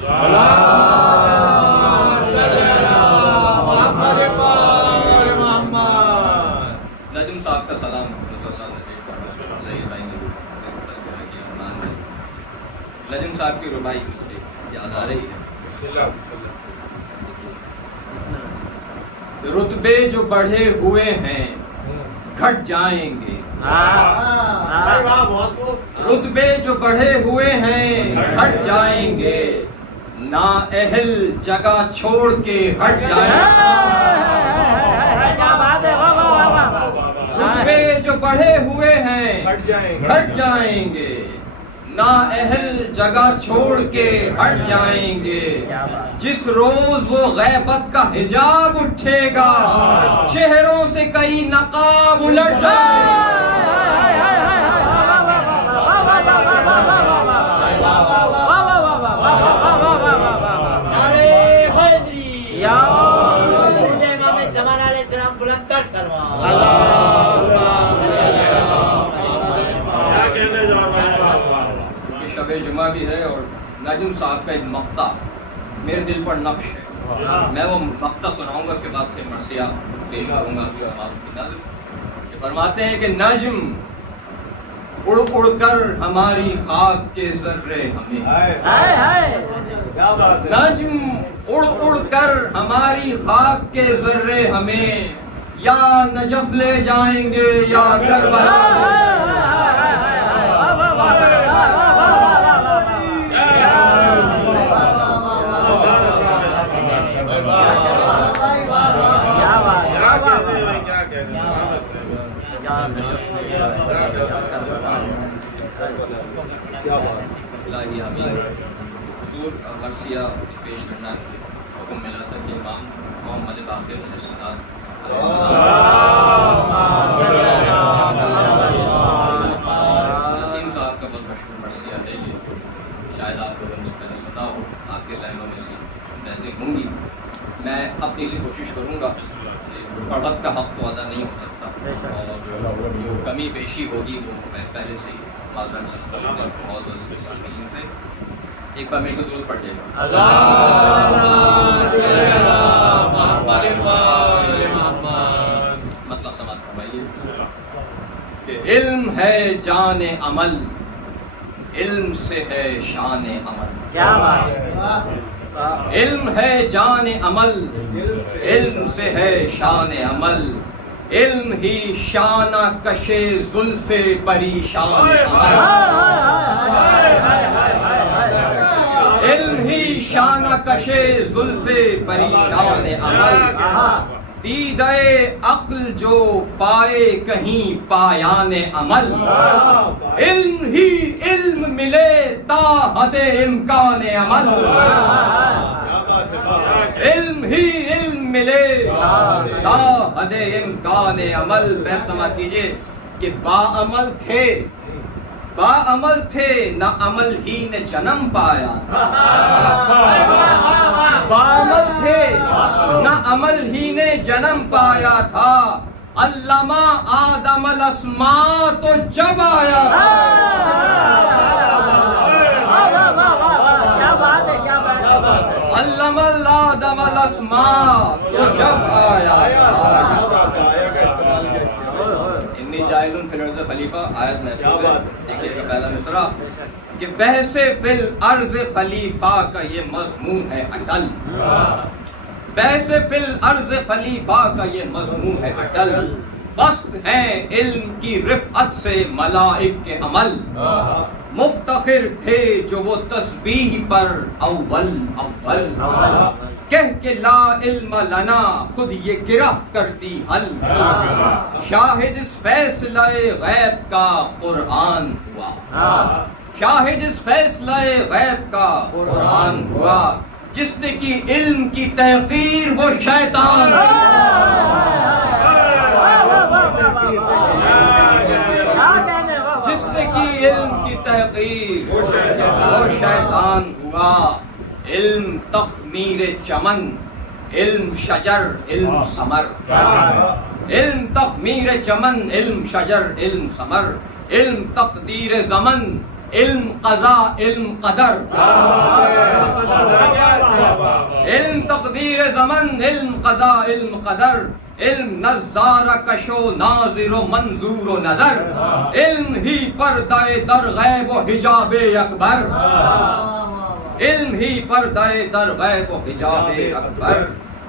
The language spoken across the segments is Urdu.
نجم صاحب کا سلام نجم صاحب کی ربائی مجھے یاد آ رہی ہے. رتبے جو بڑھے ہوئے ہیں گھٹ جائیں گے. رتبے جو بڑھے ہوئے ہیں گھٹ جائیں گے. نااہل جگہ چھوڑ کے ہٹ جائیں گے. رتبے جو بڑھے ہوئے ہیں ہٹ جائیں گے. نااہل جگہ چھوڑ کے ہٹ جائیں گے. جس روز وہ غیبت کا حجاب اٹھے گا چہروں سے کئی نقاب الٹ جائیں گے. شب جمعہ بھی ہے اور نجم صاحب کا ایک مقطع میرے دل پر نقش ہے. میں وہ مقطع سناؤں گا, اس کے بعد پھر مرثیہ پیش کروں گا. فرماتے ہیں کہ نجم اڑ اڑ کر ہماری خاک کے ذرے ہمیں. نجم اڑ اڑ کر ہماری خاک کے ذرے ہمیں یا نجف لے جائیں گے یا کربلا. الہی آمین. حضور مرثیہ پیش کرنا حکم ملا تھا کہ امام محمد باقر علیہ السلام نسیم صاحب کا بہت مشہور مرثیہ ہے یہ. شاید آپ لوگوں نے اس پہلے سنا ہو, آپ کے ذہنوں میں سے باتیں ہوں گی. میں اپنی سی کوشش کروں گا. پڑھت کا حق تو ادا نہیں ہو سکتا اور جو کمی بیشی ہوگی وہ میں پہلے سے ہی معذرت چاہتا ہوں معزز سامعین سے. ایک بار میرے کو درود پڑھ جائے گا. مطلب سماعت فرمائیے کہ علم ہے جان عمل, علم سے ہے شان عمل. کیا بات ہے. علم ہے جان عمل, علم سے ہے شان عمل. علم ہی شانہ کشے زلف پریشان عمل. علم ہی شانہ کشے زلف پریشان عمل. دیدے عقل جو پائے کہیں پایان عمل. علم ہی علم ملے تا حد امکان عمل. علم ہی علم ملے تا حد امکان عمل. بہت سماعت کیجئے کہ باعمل تھے نہ عمل ہی نے جنم پایا تھا. باعمل تھے نہ عمل ہی نے جنم پایا تھا. علامہ آدم الاسماء تو جب آیا تھا. علامہ آدم الاسماء تو جب آیا تھا. انی جاعل فی الارض خلیفہ آیت محفوظ ہے. دیکھیے گا پہلا مصرع کہ بحث فی الارض خلیفہ کا یہ مضمون ہے اٹل. بحث فی الارض خلیفہ کا یہ مضمون ہے اٹل. بست ہیں علم کی رفعت سے ملائک کے عمل. مفتخر تھے جو وہ تسبیح پر اول اول. کہہ کہ لا علم لنا خود یہ گرہ کرتی حل. شاہد اس فیصلہ غیب کا قرآن ہوا. شاہد اس فیصلہ غیب کا قرآن ہوا. جس نے کی علم کی تحقیر وہ شیطان. جس نے کی علم کی تحقیر وہ شیطان ہوا. علم تخمیر چمن, علم شجر, علم ثمر. علم تخمیر چمن, علم شجر, علم ثمر. علم تقدیر زمن, علم قضا, علم قدر. تقدیر زمن، علم قضا علم قدر، علم نظارہ کشو ناظر و منظور و نظر، علم ہی پردہ در غیب و حجاب اکبر، علم ہی پردہ در غیب و حجاب اکبر،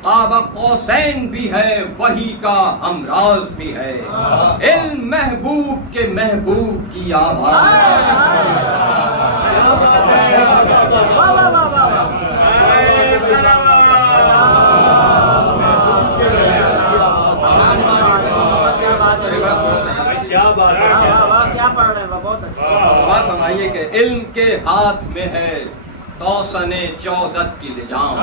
قاب قوسین بھی ہے وحی کا ہمراز بھی ہے، علم محبوب کے محبوب کی آواز بات فرمائیے کہ علم کے ہاتھ میں ہے توسن جودت کی لجام،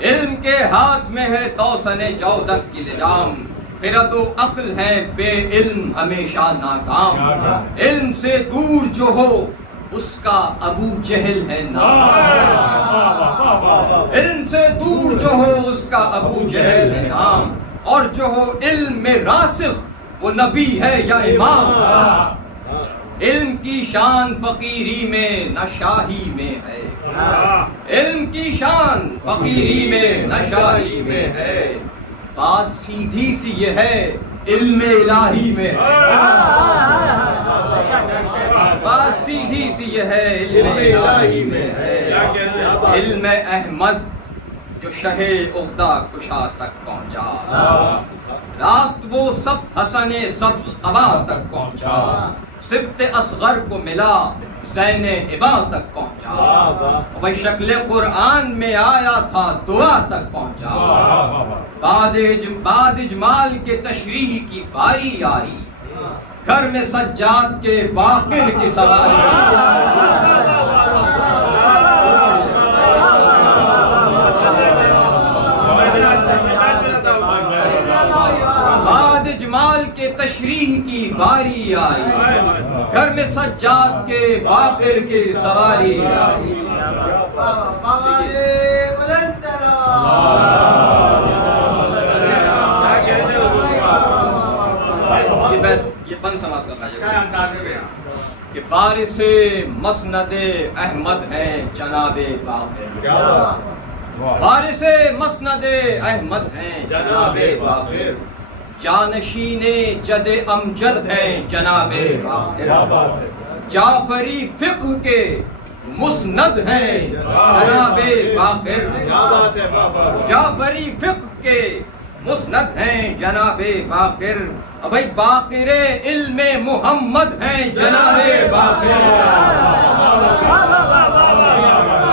علم کے ہاتھ میں ہے توسن جودت کی لجام، خرد و عقل ہے بے علم ہمیشہ ناکام، علم سے دور جو ہو اس کا ابو جہل ہے نام، علم سے دور جو ہو اس کا ابو جہل ہے نام، اور جو ہو علم میں راسخ وہ نبی ہے یا امام، علم کی شان فقیری میں نہ شاہی میں ہے، علم کی شان فقیری میں نہ شاہی میں ہے، بات سیدھی سی یہ ہے علم الہی میں ہے، بات سیدھی سی یہ ہے علم الہی میں ہے، علم احمد جو شہ عقدہ کشا تک پہنچا، راست وہ سب حسن سبز قبا تک پہنچا، سبت اصغر کو ملا زین ابا تک پہنچا، وہ شکل قرآن میں آیا تھا دعا تک پہنچا، بعد اجمال کے تشریح کی باری آئی، گھر میں سجاد کے باقر کی سواری، بعد اجمال کے تشریح کی باری آئی، گھر میں سجاد کے باقر کی سواری آئی، یہ بند سماعت کرنا چاہیے کہ وارث مسند احمد ہیں جناب باقر، وارث مسند احمد ہیں جناب باقر، جانشین جد امجد ہیں جناب باقر، جعفری فقہ کے مسند ہیں جناب باقر، جعفری فقہ کے مسند ہیں جناب باقر، بھائی باقر علم محمد ہیں جناب باقر،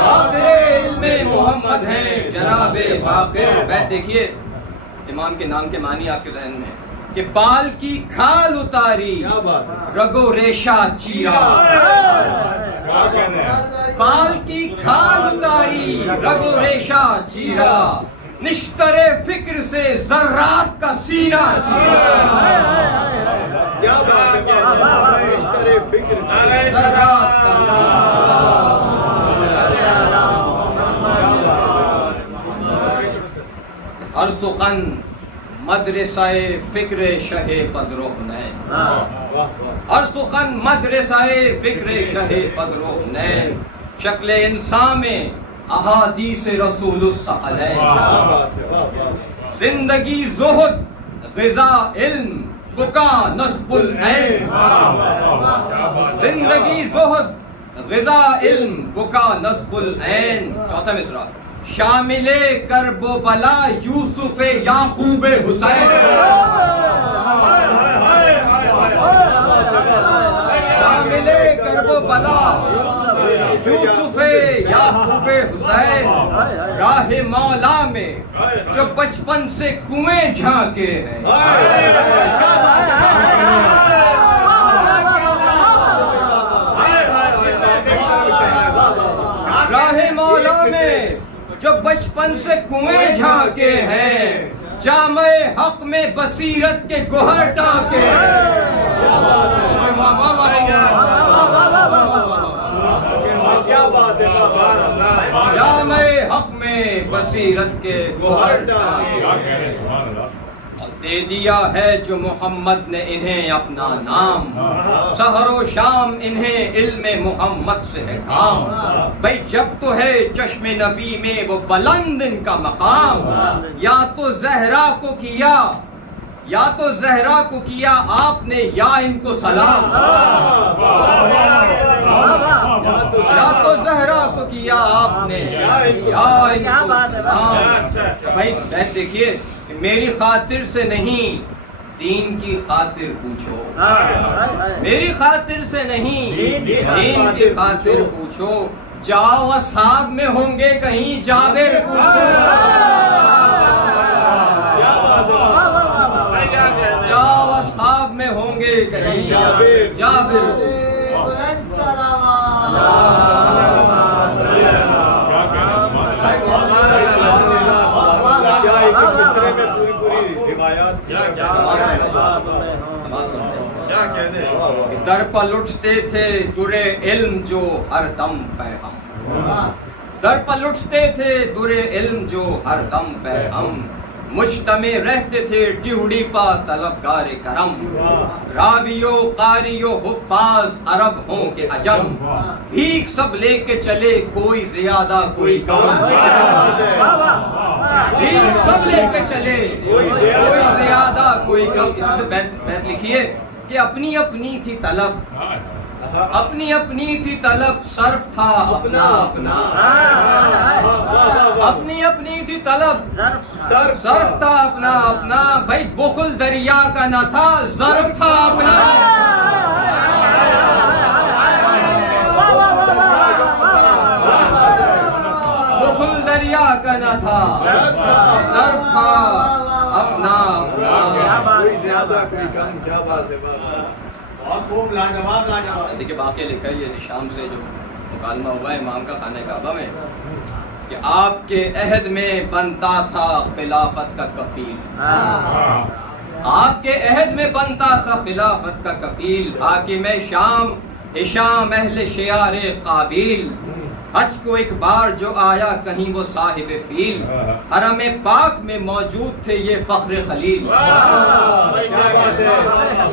باقر علم محمد ہیں جناب باقر۔ بیت دیکھیے امام کے نام کے معنی آپ کے ذہن میں کہ بال کی کھال اتاری رگو ریشہ چیرا، بال کی کھال اتاری رگو ریشہ چیرا، نشتر فکر سے ذرات کا سینہ چیرا، نشتر فکر سے ذرات کا ہر سخن مدرسہ فکر شہ بدر و حنین، ہر سخن مدرسہ فکر شہ بدر و حنین، شکل انسان میں احادیث رسول الثقلین، زندگی زہد غذا علم بکا نصب العین، زندگی زہد غذا علم بکا نصب العین۔ چوتھا مصرع شامل کرب و بلا یوسف یعقوب حسین، شامل کرب و بلا یوسف یعقوب حسین، راہ مولا میں جو بچپن سے کنویں جھانکے ہیں، راہ مولا میں جو بچپن سے کنویں جھانکے ہیں، جامع حق میں بصیرت کے گوہر ٹانکے ہیں، جامع حق میں بصیرت کے گوہر ٹانکے ہیں۔ دے دیا ہے جو محمد نے انہیں اپنا نام، سحر و شام انہیں علم محمد سے ہے کام، بھائی جب تو ہے چشم نبی میں وہ بلند ان کا مقام، یا تو زہرا کو کیا آپ نے یا ان کو سلام، یا تو زہرا کو کیا آپ نے یا ان کو سلام۔ بھائی دیکھیے، میری خاطر سے نہیں دین کی خاطر پوچھو، میری خاطر سے نہیں دین کی خاطر پوچھو، جاؤ اصحاب میں ہوں گے کہیں جابر پوچھو، جاؤ اصحاب میں ہوں گے کہیں جابر۔ در پر اٹھتے تھے در علم جو ہر دم پیغام، در پر اٹھتے تھے در علم جو ہر دم پیغام، مجتمع رہتے تھے ڈیوڑی پا طلبگار کرم، راویو قاریو حفاظ عرب ہوں کہ عجم، بھیک سب لے کے چلے کوئی زیادہ کوئی کم، بھیک سب لے کے چلے کوئی زیادہ کوئی کم۔ اس سے بیت لکھیے کہ اپنی اپنی تھی طلب، اپنی اپنی تھی طلب، صرف تھا اپنا اپنا، اپنی اپنی تھی طلب، صرف تھا اپنا اپنا، بھائی بخل دریا کا نہ تھا، ظرف تھا اپنا، بخل دریا کا نہ تھا، ظرف تھا اپنا اپنا۔ کوئی زیادہ کوئی کم، کیا بات ہے، خوب لاجواب لاجواب۔ دیکھیے واقعہ لکھا ہے یہ شام سے جو مکالمہ ہوا ہے امام کا خانہ کعبہ میں، کہ آپ کے عہد میں بنتا تھا خلافت کا کفیل، آپ کے عہد میں بنتا تھا خلافت کا کفیل، حاکم شام ہشام اہل شیار قابیل، حج کو ایک بار جو آیا کہیں وہ صاحب فیل، حرم پاک میں موجود تھے یہ فخر خلیل،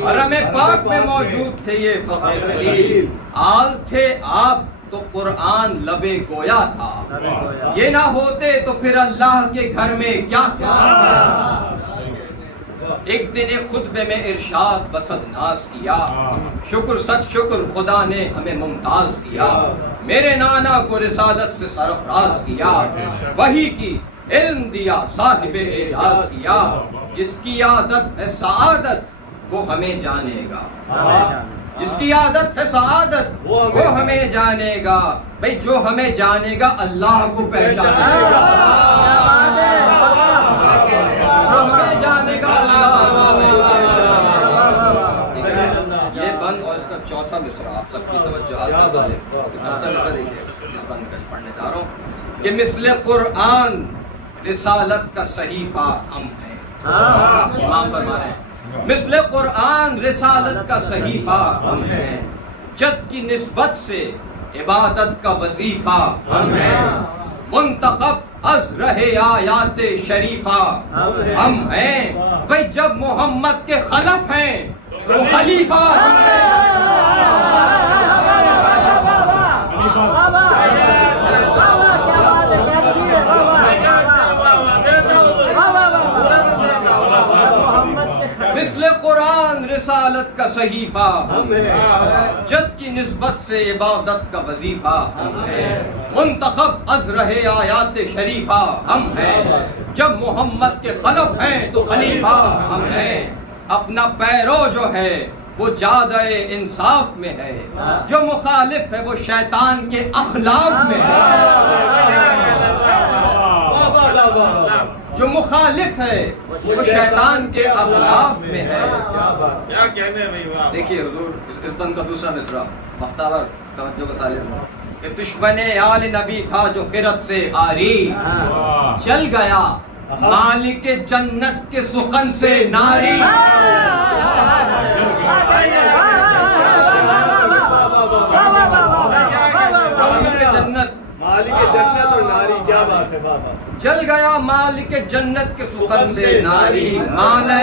حرم پاک میں موجود تھے یہ فخر خلیل، آل تھے آپ تو قرآن لبے گویا تھا، یہ نہ ہوتے تو پھر اللہ کے گھر میں کیا تھا۔ ایک دن ایک خطبے میں ارشاد بسد ناز کیا، شکر سچ شکر خدا نے ہمیں ممتاز کیا، میرے نانا کو رسالت سے سرفراز کیا، وحی کی علم دیا صاحب اعجاز کیا، جس کی عادت ہے سعادت وہ ہمیں جانے گا، جس کی عادت ہے سعادت وہ ہمیں جانے گا، بھئی جو ہمیں جانے گا اللہ کو پہچانے گا، جو ہمیں جانے گا اللہ کو پہچانے گا۔ یہ بند اور اس کا چوتھا مصرع آپ سب کی توجہ آتا ہے، چوتھا مصرع دیکھیے اس بند کا پڑھنے جا رہا ہوں کہ مثل قرآن رسالت کا صحیفہ ہم ہیں، امام فرما رہے ہیں مثل قرآن رسالت کا صحیفہ ہم ہیں، جد کی نسبت سے عبادت کا وظیفہ ہم ہیں، منتخب از رہے آیات شریفہ ہم ہیں، بھئی جب محمد کے خلف ہیں تو خلیفہ ہم ہیں۔ مثل قرآن رسالت کا صحیفہ ہم ہیں، جد کی نسبت سے عبادت کا وظیفہ ہم ہیں، منتخب از رہے آیات شریفہ ہم ہیں، جب محمد کے خلف ہیں تو خلیفہ ہم ہیں، اپنا پیرو جو ہے وہ جادہ انصاف میں ہے، جو مخالف ہے وہ شیطان کے اخلاف میں ہے، جو مخالف ہے وہ شیطان کے اخلاف میں ہے۔ دیکھیے حضور اس بند کا دوسرا مصرع مختار توجہ کا طالب کہ دشمن آل نبی تھا جو خرد سے آری، چل گیا مالک جنت کے سخن سے ناری، مالک جنت اور ناری، کیا بات ہے بابا. جل گیا مالک جنت کے سخن سے ناری، مانع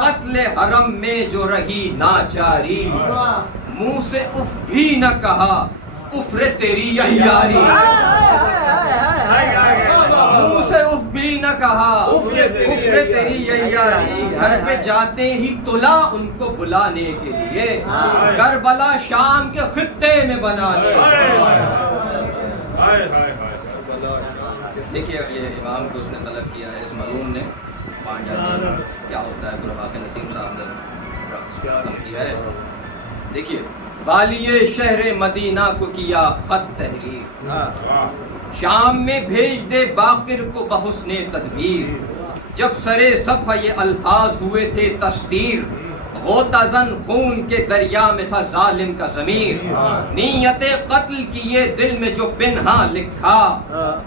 قتل حرم میں جو رہی ناچاری، منہ سے اف بھی نہ کہا افرے تیری یاری، منہ سے اف بھی نہ کہا افرے تیری یاری، گھر پہ جاتے ہی تلا ان کو بلانے کے لیے، کربلا شام کے خطے میں بنانے. دیکھیے یہ امام کو اس نے طلب کیا ہے، اس ملعون نے کیا ہوتا ہے، برواق نسیم صاحب نے طلب کیا ہے. دیکھیے والی شہر مدینہ کو کیا خط تحریر، شام میں بھیج دے باقر کو بحسن تدبیر، جب سرے صفحہ یہ الفاظ ہوئے تھے تصدیر، غوطہ-زن خون کے دریا میں تھا ظالم کا ضمیر، نیت قتل کیے دل میں جو پنہا لکھا،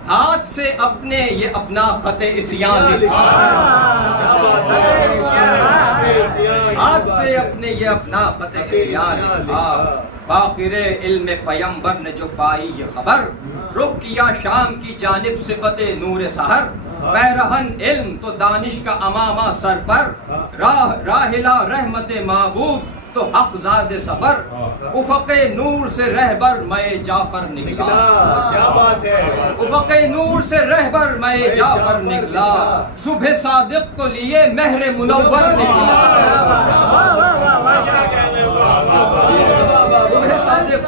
ہاتھ سے اپنے یہ اپنا خط عصیان لکھا، ہاتھ سے اپنے یہ اپنا خط عصیان لکھا. باقر علم پیمبر نے جو پائی یہ خبر، رخ کیا شام کی جانب صفت نور سحر، پیرہن علم تو دانش کا امامہ سر پر، راہلہ رحمت معبود تو حق زاد سفر، افق نور سے رہبر میں جعفر نکلا. کیا بات ہے. افق نور سے رہبر میں جعفر نکلا، صبح صادق کو لیے مہر منور نکلا. صبح صادق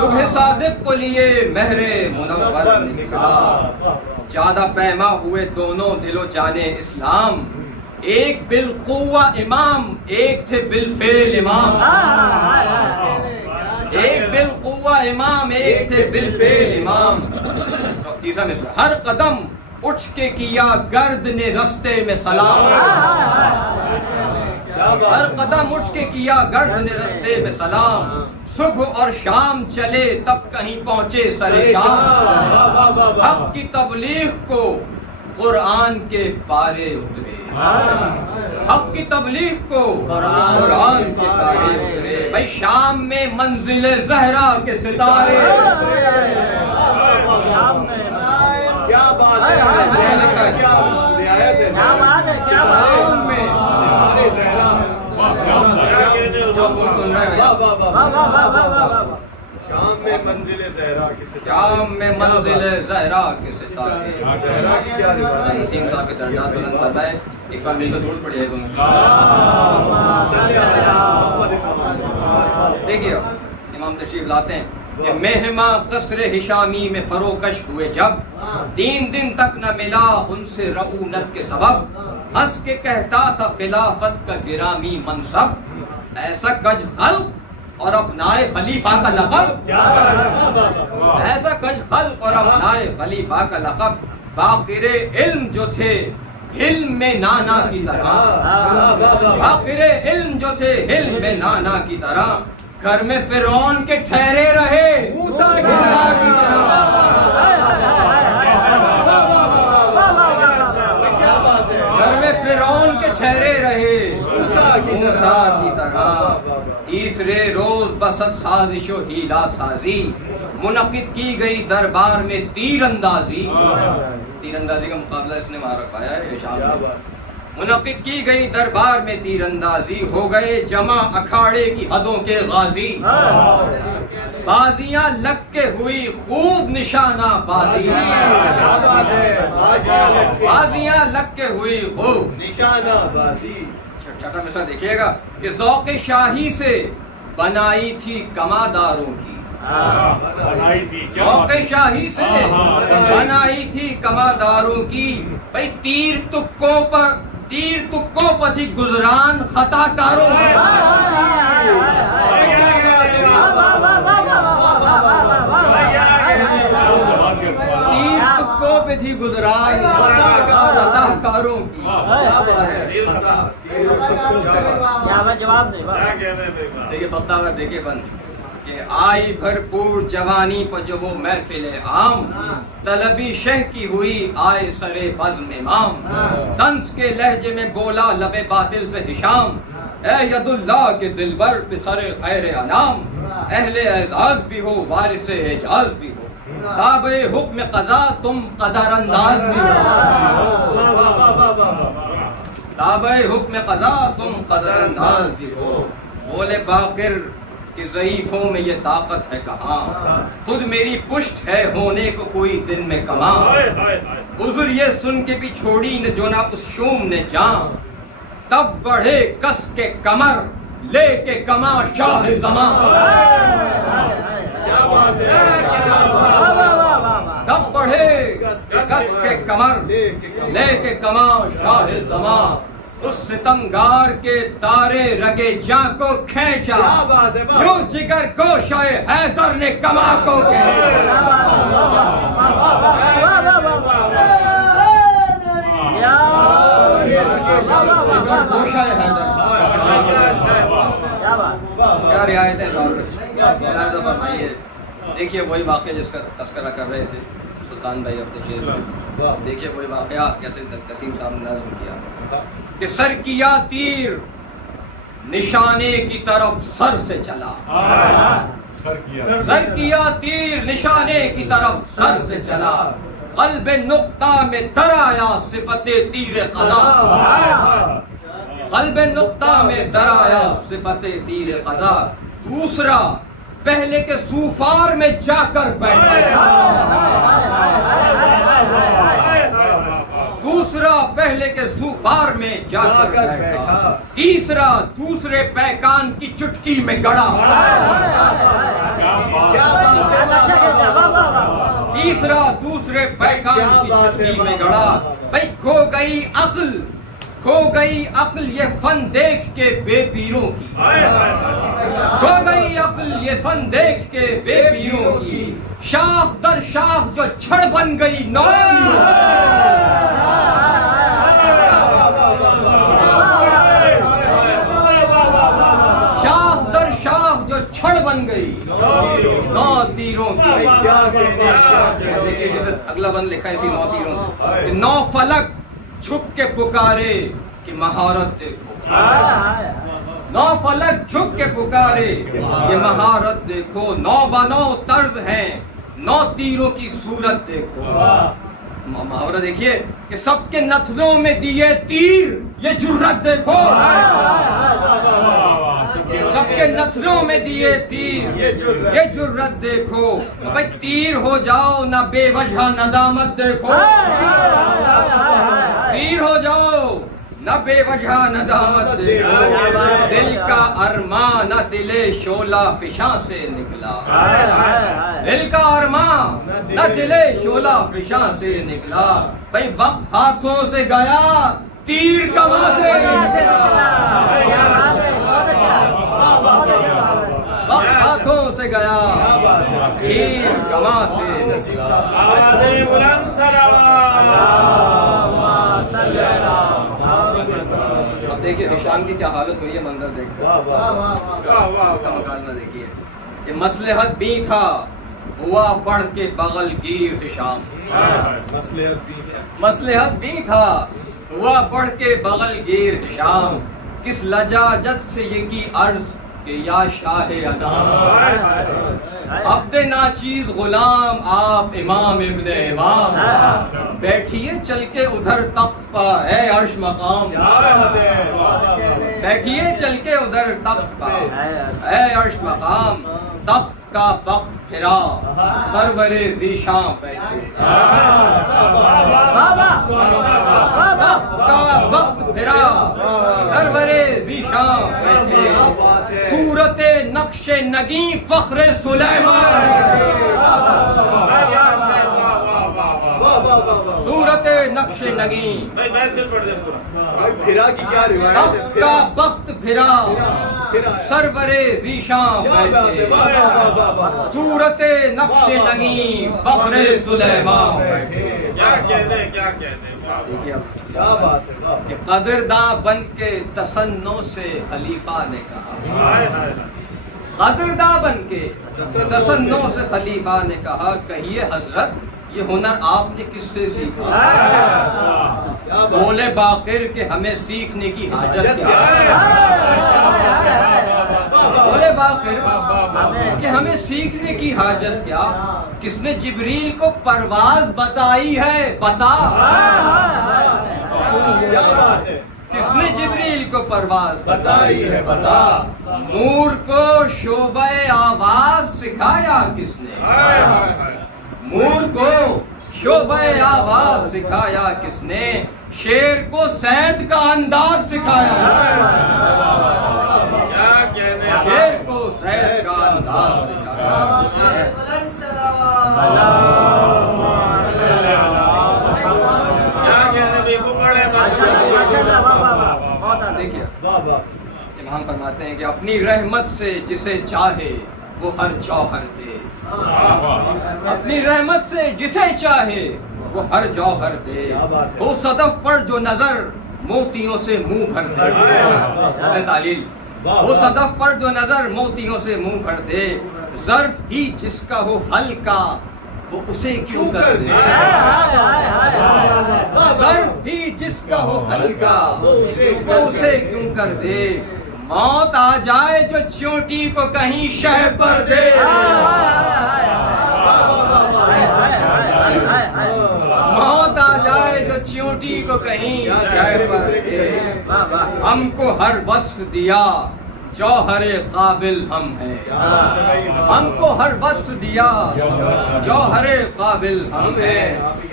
صبح صادق کو لیے مہر منور نکلا. زیادہ پیما ہوئے دونوں دل و جانے اسلام، ایک بالقوہ امام ایک تھے بالفعل امام، ایک بالقوہ امام ایک تھے بالفعل امام. تیسرا مثال، ہر قدم اٹھ کے کیا گرد نے رستے میں سلام، ہر قدم اٹھ کے کیا گرد نے رستے میں سلام، صبح اور شام چلے تب کہیں پہنچے سر شام، حق کی تبلیغ کو قرآن کے پارے اترے، حق کی تبلیغ کو قرآن کے پارے اترے. بھائی شام میں منزل زہرا کے ستارے، کیا بات ہے. شام میں شام میں منزل زہرا کے ستارے، شام میں منزل زہرا کے ستارے. زہرا کی کیا روایت ہے. نسیم صاحب کے درجات بلند فرمائے. ایک بار مل کر درود پڑھیے گا. دیکھیے امام تشریف لاتے ہیں کہ مہما قصر ہشامی میں فروکش ہوئے جب، تین دن تک نہ ملا ان سے رعونت کے سبب، ہنس کے کہتا تھا خلافت کا گرامی منصب، ایسا کج خلق اور اپنائے خلیفہ کا لقب، ایسا کج خلق اور اپنائے خلیفہ کا لقب، باقر علم جو تھے علم میں نانا کی طرح، باقر علم جو تھے علم میں نانا کی طرح، گھر میں فرعون کے ٹھہرے رہے موسیٰ کی طرح، گھر میں فرعون کے ٹھہرے رہے موسیٰ کی طرح. تیسرے روز بسط سازش و ہیلا سازی، منعقد کی گئی دربار میں تیر اندازی، تیر اندازی کا مقابلہ اس نے وہاں رکھوایا ہے شام میں. منعقد کی گئی دربار میں تیر اندازی، ہو گئے جمع اکھاڑے کی حدوں کے غازی، بازیاں لگ کے ہوئی خوب نشانہ بازی، بازیاں لگ کے ہوئی خوب نشانہ بازی. چھٹا مثال دیکھیے گا کہ ذوق شاہی سے بنائی تھی کماداروں کی، ذوق شاہی سے بنائی تھی کماداروں کی. بھائی تیر تکوں پر تھی گزران خطا کاروں کی، تیر تکوں پہ تھی گزران خطا کاروں کی. دیکھیے بختاور دیکھیے بند کہ آئی بھرپور جوانی پر جو وہ محفل عام، طلبی شہ کی ہوئی آئے سرے بزم امام، طنز کے لہجے میں بولا لب باطل سے ہشام، اے ید اللہ کے دلبر پہ سر خیر انام، اہل اعزاز بھی ہو وارث اعجاز بھی ہو تابع حکم قضا تم قدر انداز بھی ہو تابع حکم قضا تم قدر انداز بھی ہو بولے باقر کہ ضعیفوں میں یہ طاقت ہے کہاں خود میری پشت ہے ہونے کو کوئی دن میں کماں عذر یہ سن کے بھی چھوڑی نہ جو نہ اس شوم نے جان تب بڑھے کس کے کمر لے کے کما شاہ زمان تب بڑھے کس کے کمر لے کے کما شاہ زمان اس ستمگار کے تارے رگے جاں کو کھینچا یوں جگر کو شاہ حیدر نے کما کو کھینچا کیا رعایتیں دیکھیے وہی واقعہ جس کا تذکرہ کر رہے تھے سلطان بھائی اپنے شعر میں دیکھیے وہی واقعہ کیسے قسیم صاحب نے نظم کیا کہ سر کیا تیر نشانے کی طرف سر سے چلا سر کیا تیر نشانے کی طرف سر سے چلا قلب نقطہ میں تر آیا صفت تیر قضا قلب نقطہ میں تر آیا صفت تیر قضا دوسرا پہلے کے سوفار میں جا کر بیٹھا دوسرا پہلے کے سوفار میں جا کر بیٹھا تیسرا دوسرے پیکان کی چٹکی میں گڑا تیسرا دوسرے پیکان کی چٹکی میں گڑا بھائی کھو گئی عقل یہ فن دیکھ کے بے پیروں کی کھو گئی عقل یہ فن دیکھ کے بے پیروں کی شاخ در شاخ جو چھڑ بن گئی نو شاخ در شاخ جو چھڑ بن گئی نو تیروں کی دیکھیے اگلا بند لکھا ہے اسی نو تیروں کی نو فلک جھک کے پکارے کہ مہارت دیکھو نو فلک جھک کے پکارے یہ مہارت دیکھو نو بنو طرز ہیں نو تیروں کی صورت دیکھو محاورہ دیکھیے کہ سب کے نتھنوں میں دیے تیر یہ جرت دیکھو سب کے نتھنوں میں دیے تیر یہ جرت دیکھو بھائی تیر ہو جاؤ نہ بے وجہ ندامت دیکھو تیر ہو جاؤ نہ بے وجہ ندامت دیکھو دل کا ارمان نہ دل شعلہ فشاں سے نکلا دل کا ارمان نہ دل شعلہ فشاں سے نکلا بھائی وقت ہاتھوں سے گیا تیر کماں سے نکلا وقت ہاتھوں سے گیا تیر کماں سے نکلا اب دیکھیے ہشام کی کیا حالت ہوئی ہے منظر دیکھ کر اس کا مکالمہ دیکھیے کہ مصلحت بھی تھا ہوا پڑھ کے بغل گیر ہشام مصلحت بھی تھا ہوا پڑھ کے بغل گیر ہشام کس لجاجت سے یہ کی عرض کہ یا شاہ انام عبد ناچیز غلام آپ امام ابن امام بیٹھیے چل کے ادھر تخت پا اے عرش مقام بیٹھیے چل کے ادھر تخت پا اے عرش مقام تخت کا وقت پھرا سرور ذیشاں بیٹھے تخت کا وقت پھرا سرور ذیشاں بیٹھے صورت نقش نگیں فخر سلیمان صورت نقش نگیں تخت کا وقت پھرا سرور ذیشاں بیٹھے صورت نقش نگیں فخر سلیمان بیٹھے کہ قدرداں بن کے تسنو سے خلیفہ نے کہا قدرداں بن کے تسنو سے خلیفہ نے کہا کہیے حضرت یہ ہنر آپ نے کس سے سیکھا بولے باقر کہ ہمیں سیکھنے کی حاجت کیا بولے باقر کہ ہمیں سیکھنے کی حاجت کیا؟ کس نے جبریل کو پرواز بتائی ہے؟ بتا. کس نے جبریل کو پرواز بتائی ہے؟ بتا. مور کو شعبہ آواز سکھایا کس نے؟ مور کو شعبہ آواز سکھایا کس نے؟ شیر کو صید کا انداز سکھایا. شیر کو صید کا انداز سکھایا. دیکھیے امام فرماتے ہیں کہ اپنی رحمت سے جسے چاہے وہ ہر جوہر دے. اپنی رحمت سے جسے چاہے وہ ہر جوہر دے. وہ صدف پر جو نظر موتیوں سے منہ بھر دے. تعلیل. وہ صدف پر جو نظر موتیوں سے منہ بھر دے. ظرف ہی جس کا ہو ہلکا وہ اسے کیوں کر دے. ظرف ہی جس کا ہو ہلکا وہ اسے کیوں کر دے. موت آ جائے جو چونٹی کو کہیں شہ پر دے. موت آ جائے جو چونٹی کو کہیں شہ پر دے. ہم کو ہر وصف دیا جوہر قابل ہم ہیں. ہم کو ہر وصف دیا جوہر قابل ہم ہیں.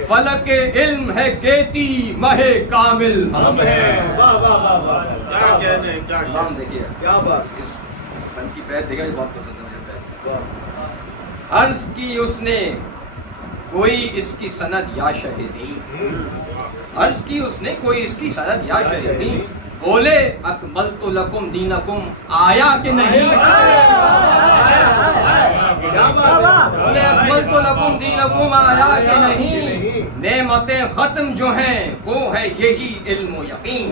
فلک علم ہے گیتی مہ کامل ہم ہیں. دیکھیے اس فن کی بیت دیکھیں بہت پسند ہے. عرض کی اس نے کوئی اس کی سند یا شہیدی. عرض کی اس نے کوئی اس کی سند یا شہیدی. بولے اکملت لکم دینکم آیا کہ نہیں؟ بولے اکملت لکم دینکم آیا کہ نہیں؟ نعمتیں ختم جو ہیں وہ ہے یہی علم و یقین.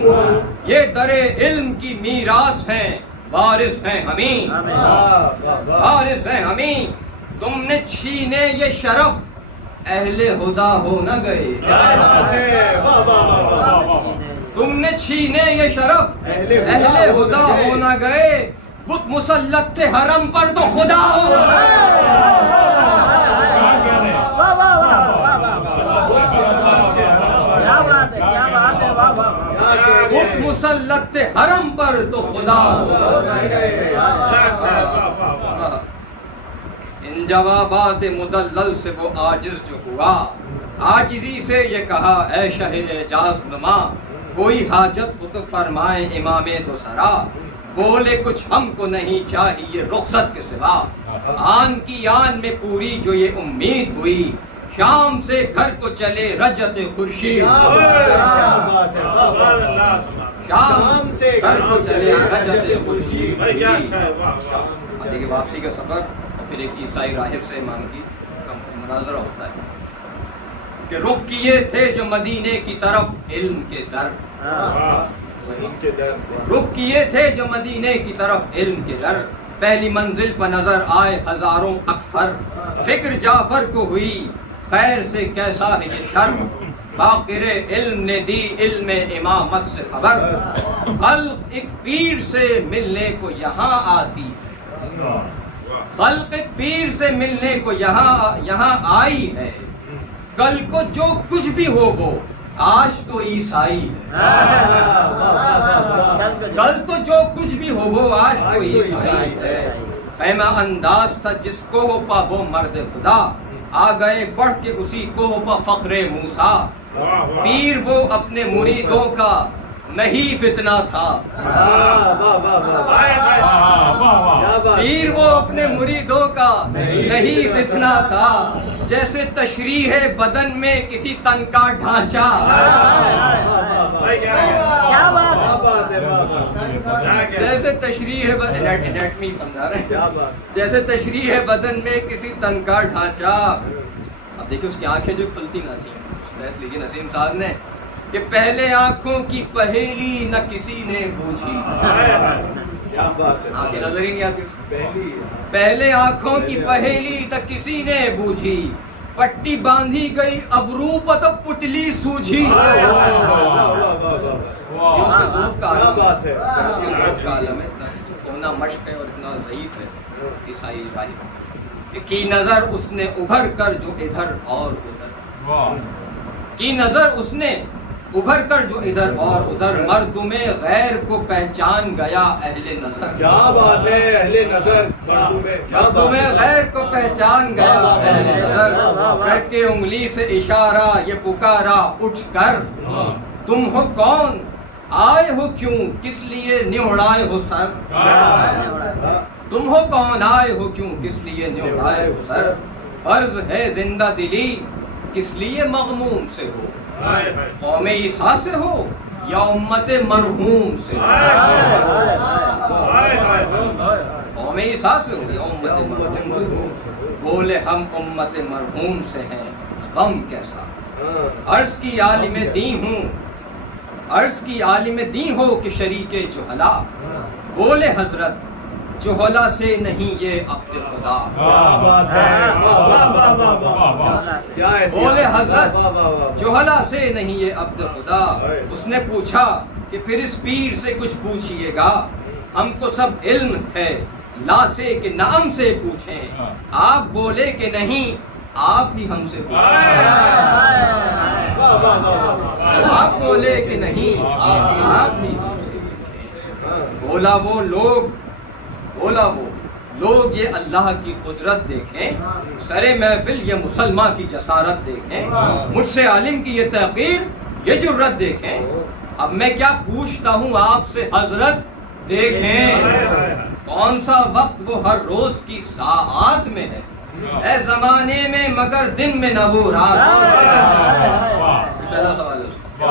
یہ در علم کی میراث ہیں وارث ہیں ہمیں. وارث ہیں ہمیں. تم نے چھینے یہ شرف اہل ہدا ہو نہ گئے. تم نے چھینے یہ شرف اہل ہدا ہو نہ گئے. بت مسلط تھے حرم پر تو خدا ہو. بت مسلط تھے حرم پر تو خدا ہو. ان جوابات مدلل سے وہ عاجز جو ہوا عاجزی سے یہ کہا اے شہ اعجاز نما کوئی حاجت ہو تو فرمائے امام دو سرا. بولے کچھ ہم کو نہیں چاہیے رخصت کے سوا. آن کی آن میں پوری جو یہ امید ہوئی شام سے گھر کو چلے رجت خورشید. شام سے گھر کو چلے رجت خورشید. دیکھیے واپسی کا سفر اور پھر ایک عیسائی راہب سے امام کی مناظرہ ہوتا ہے کہ رخ کیے تھے جو مدینے کی طرف علم کے در. رخ کیے تھے جو مدینے کی طرف علم کے در. پہلی منزل پر نظر آئے ہزاروں اکثر. فکر جعفر کو ہوئی خیر سے کیسا ہے یہ شرم. باقر علم نے دی علم امامت سے خبر. خلق ایک پیر سے ملنے کو یہاں آتی ہے. خلق ایک پیر سے ملنے کو یہاں آئی ہے. کل کو جو کچھ بھی ہو وہ آج تو عیسائی ہے. کل تو جو کچھ بھی ہو وہ آج تو عیسائی ہے. خیمہ انداز تھا جس کو ہو پا وہ مرد خدا. آ گئے بڑھ کے اسی کو ہو پا فخر موسیٰ. پیر وہ اپنے مریدوں کا نہیں فتنہ تھا. پیر وہ اپنے مریدوں کا نہیں فتنہ تھا. جیسے تشریح ہے بدن میں کسی تن کا ڈھانچہ. جیسے تشریح ہے انیٹمی سمجھا رہے ہیں. جیسے تشریح ہے بدن میں کسی تن کا ڈھانچہ. اب دیکھیں اس کی آنکھیں جو کھلتی نہ تھیں. لیکن نسیم صاحب نے کہ پہلے آنکھوں کی پہیلی نہ کسی نے بوجھی. آنکھیں نظر ہی نہیں آتی. پہلے آنکھوں کی پہیلی نہ کسی نے بوجھی. پٹی باندھی گئی ابرو پر تو پتلی سوجھی. یہ اس کے ذوق کا عالم ہے. ہونا مشق ہے اور اتنا ضعیف ہے عیسائی ابراہیم کی نظر اس نے ابھر کر جو ادھر اور ادھر کی نظر اس نے ابھر کر جو ادھر اور ادھر مردم غیر کو پہچان گیا اہل نظر. کیا بات ہے اہل نظر مردم غیر کو پہچان گیا اہل نظر کر کے انگلی سے اشارہ یہ پکارا اٹھ کر تم ہو کون آئے ہو کیوں کس لیے نہڑائے ہو سر. تم ہو کون آئے ہو کیوں کس لیے نہڑائے ہو سر. فرض ہے زندہ دلی کس لیے مغموم سے ہو قوم عیسیٰ سے ہو یا امت مرحوم سے ہو. قوم عیسیٰ سے ہو یا امت مرحوم سے ہو. بولے ہم امت مرحوم سے ہیں غم کیسا. عرض کی عالم دین ہوں عرض کی عالم دین ہو کہ شریک جہلا. بولے حضرت جہلا سے نہیں یہ عبد خدا. بولے حضرت جہلا سے نہیں یہ عبد خدا. اس نے پوچھا کہ پھر اس پیر سے کچھ پوچھئے گا ہم کو سب علم ہے لا سے کہ نعم سے پوچھیں. آپ بولے کہ نہیں آپ ہی ہم سے پوچھیں. آپ بولے کہ نہیں آپ ہی ہم سے پوچھیں. بولا وہ لوگ یہ اللہ کی قدرت دیکھیں سر محفل یہ مسلمان کی جسارت دیکھیں مجھ سے عالم کی یہ تحقیر یہ جرت دیکھیں. اب میں کیا پوچھتا ہوں آپ سے حضرت دیکھیں کون سا وقت وہ ہر روز کی ساعات میں ہے اے زمانے میں مگر دن میں نہ وہ رات. پہلا سوال ہے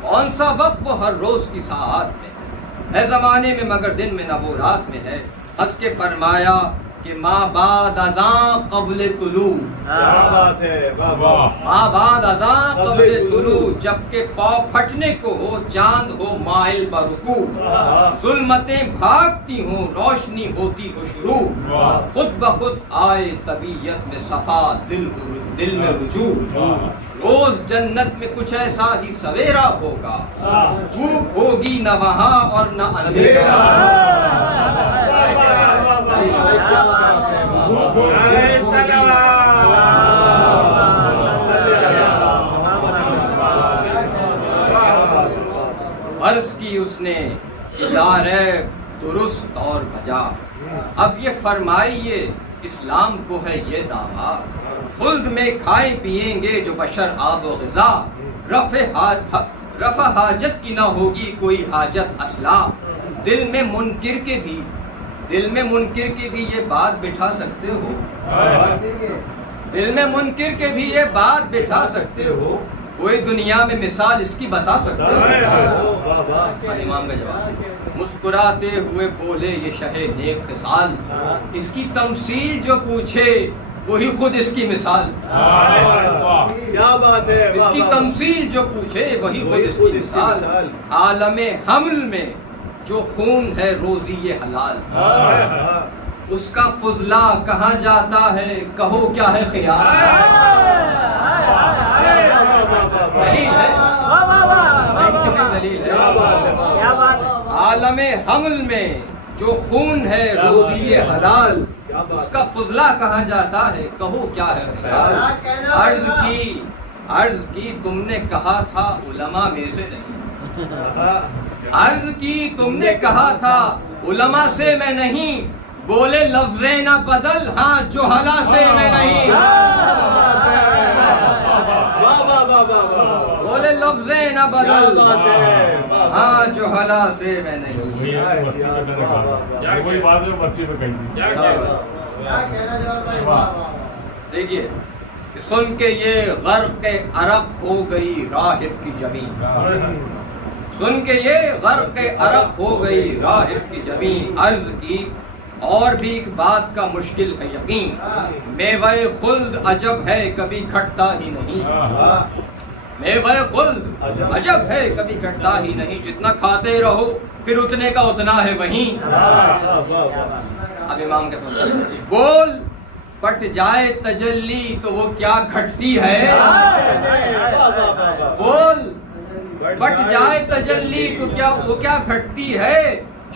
کون سا وقت وہ ہر روز کی ساعات میں ہے زمانے میں مگر دن میں نہ وہ رات میں ہے. ہنس کے فرمایا کہ ماں بعد ازاں قبل طلوع. ماں بعد ازاں قبل طلوع جبکہ پاؤں پھٹنے کو ہو چاند ہو مائل برکوع. ظلمتیں بھاگتی ہوں روشنی ہوتی ہو شروع. خود بخود آئے طبیعت میں صفا دل میں رجوع. روز جنت میں کچھ ایسا ہی سویرا ہوگا دھوپ ہوگی نہ وہاں اور نہ اندھیرا. عرض کی اس نے درست اور بجا. اب یہ فرمائیے اسلام کو ہے یہ دعویٰ خلد میں کھائے پیئیں گے جو بشر آب و غذا. رفع حاجت کی نہ ہوگی کوئی حاجت اصلا. دل میں منکر کے بھی یہ بات بٹھا سکتے ہو. دل میں منکر کے بھی یہ بات بٹھا سکتے ہو. کوئی دنیا میں مثال اس کی بتا سکتے ہو. امام کا جواب مسکراتے ہوئے بولے یہ شہ نیک خصال. اس کی تمثیل جو پوچھے وہی خود اس کی مثال. کیا بات ہے. اس کی تمثیل جو پوچھے وہی خود اس کی مثال. عالم حمل میں جو خون ہے روزی یہ حلال. اس کا فضلہ کہاں جاتا ہے کہو کیا ہے خیال. دلیل ہے دلیل ہے. عالم حمل میں جو خون ہے روزی یہ حلال. اس کا فضلہ کہاں جاتا ہے کہو کیا ہے خیال. عرض کی تم نے کہا تھا علماء میں سے نہیں. عرض کی تم نے کہا تھا علماء سے میں نہیں. بولے لفظیں نہ بدل ہاں جہلا سے میں نہیں. بولے لفظیں نہ بدل ہاں جہلا سے میں نہیں. دیکھیے سن کے یہ غرق عرق ہو گئی راہب کی زمین. سن کے یہ غرق عرق ہو گئی راہب کی زمین. عرض کی اور بھی ایک بات کا مشکل ہے یقین. میوہ خلد عجب ہے کبھی گھٹتا ہی نہیں. میوہ خلد عجب ہے کبھی گھٹتا ہی نہیں. جتنا کھاتے رہو پھر اتنے کا اتنا ہے وہیں. اب امام کہتے ہیں بول پٹ جائے تجلی تو وہ کیا گھٹتی ہے. بول بٹ جائے تجلی تو کیا وہ کیا گھٹتی ہے.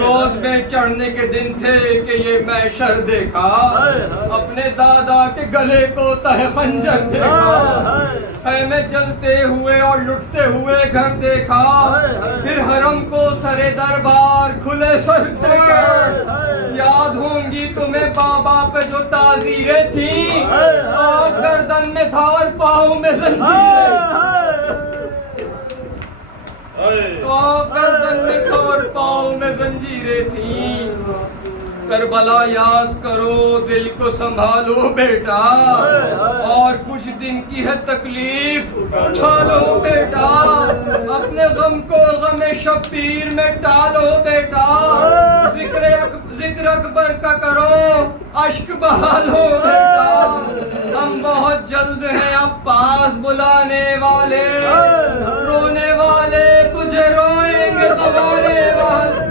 گود میں چڑھنے کے دن تھے کہ یہ محشر دیکھا، اپنے دادا کے گلے کو تہ خنجر دیکھا، خیمے جلتے ہوئے اور لٹتے ہوئے گھر دیکھا، پھر حرم کو سرے دربار کھلے سر دیکھا۔ یاد ہوں گی تمہیں بابا پہ جو تعزیریں تھیں، اور گردن میں تھا اور پاؤں میں زنجیریں، تو گردن میں تھا اور پاؤں میں زنجیریں تھیں۔ کربلا یاد کرو، دل کو سنبھالو بیٹا، اور کچھ دن کی ہے تکلیف اٹھا لو بیٹا، اپنے غم کو غم شبیر میں ٹالو بیٹا، ذکر اکبر کا کرو، اشک بہا لو بیٹا، ہم بہت جلد ہیں اب پاس بلانے والے، رونے والے تجھے روئیں گے زمانے والے،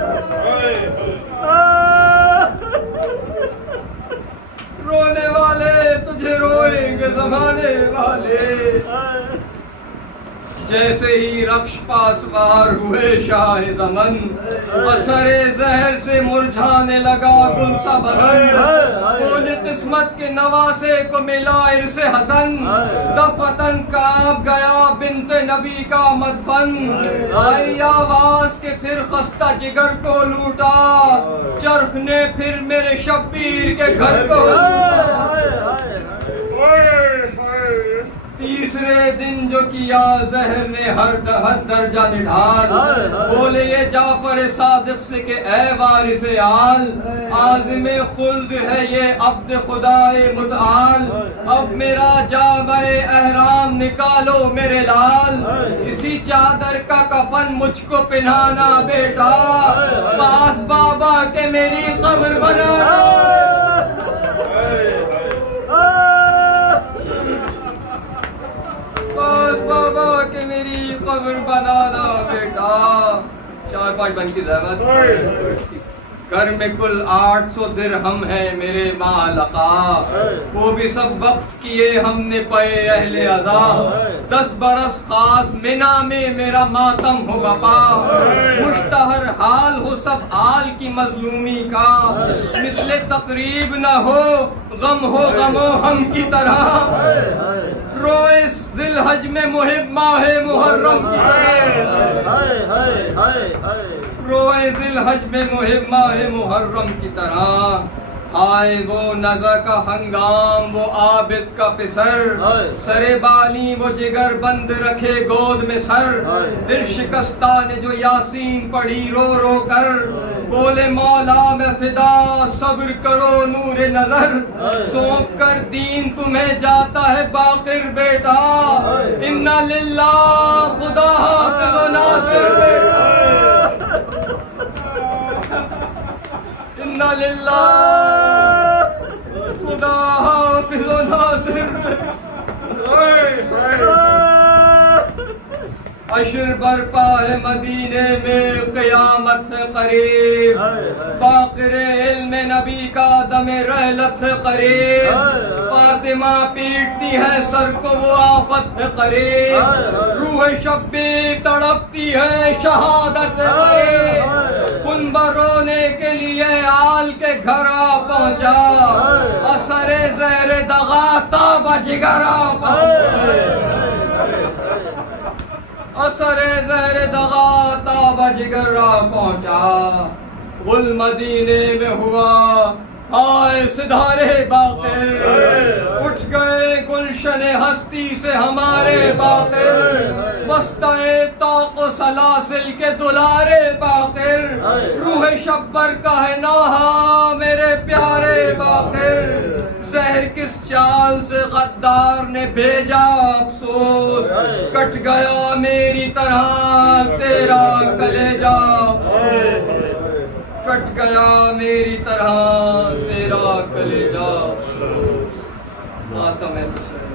رونے والے تجھے روئیں گے زمانے والے۔ جیسے ہی رخش پاسوار ہوئے شاہ زمن، اثر زہر سے مرجھانے لگا گل سا بدن، بولی قسمت کے نواسے کو ملا عرص حسن، دفتن کانپ گیا بنت نبی کا مدفن، آئی آواز کے پھر خستہ جگر کو لوٹا، چرخ نے پھر میرے شبیر کے گھر کو لوٹا۔ تیسرے دن جو کیا زہر نے ہر درجہ نڈھال، بولے یہ جعفر صادق سے کہ اے وارث آل، عازم خلد ہے یہ عبد خدائے متعال، اب میرا جامع احرام نکالو میرے لال، اسی چادر کا کفن مجھ کو پہنانا بیٹا، پاس بابا کے میری قبر بنانا، پاس بابا کے میری قبر بنانا بیٹا۔ 4-5 بن کی زحمت۔ گھر میں کل 800 درہم ہے میرے معلقہ، وہ بھی سب وقف کیے ہم نے پے اہل عزا، 10 برس خاص منا میں میرا ماتم ہو بپا، مشتہر حال ہو سب آل کی مظلومی کا، مثل تقریب نہ ہو غم ہو غم و ہم کی طرح، روئے ذی الحج میں محب ماہ محرم کی طرح، روئے ذی الحج میں محب ماہ محرم کی طرح، آئے وہ نزع کا ہنگام وہ عابد کا پسر، سرے بالی وہ جگر بند رکھے گود میں سر، دل شکستہ نے جو یاسین پڑھی رو رو کر، بولے مولا میں فدا صبر کرو نور نظر، سونپ کر دین تمہیں جاتا ہے باقر بیٹا، انا للہ خدا حافظ و ناصر بیٹا، انا للہ خدا حافظ و ناصر، عشر برپا ہے مدینے میں قیامت قریب، باقر علم نبی کا دم رحلت قریب، فاطمہ پیٹتی ہے سر کو وہ آفت قریب، روح شبیر تڑپتی ہے شہادت قریب، کنبہ رونے کے لیے آل کے گھر آ پہنچا، اثر زہر دغا تابہ جگر آ پہنچا، اثر زہر دغا تابہ جگر آ پہنچا، گل مدینے میں ہوا آئے ستارے باقر، اٹھ گئے گلشن ہستی سے ہمارے باقر، بستہ طاق و سلاسل کے دلارے باقر، روح شبر کا ہے نوحہ میرے پیارے باقر، زہر کس چال سے غدار نے بھیجا افسوس، کٹ گیا میری طرح تیرا کلیجہ، کٹ گیا میری طرح تیرا کلیجہ، ماتم حسین۔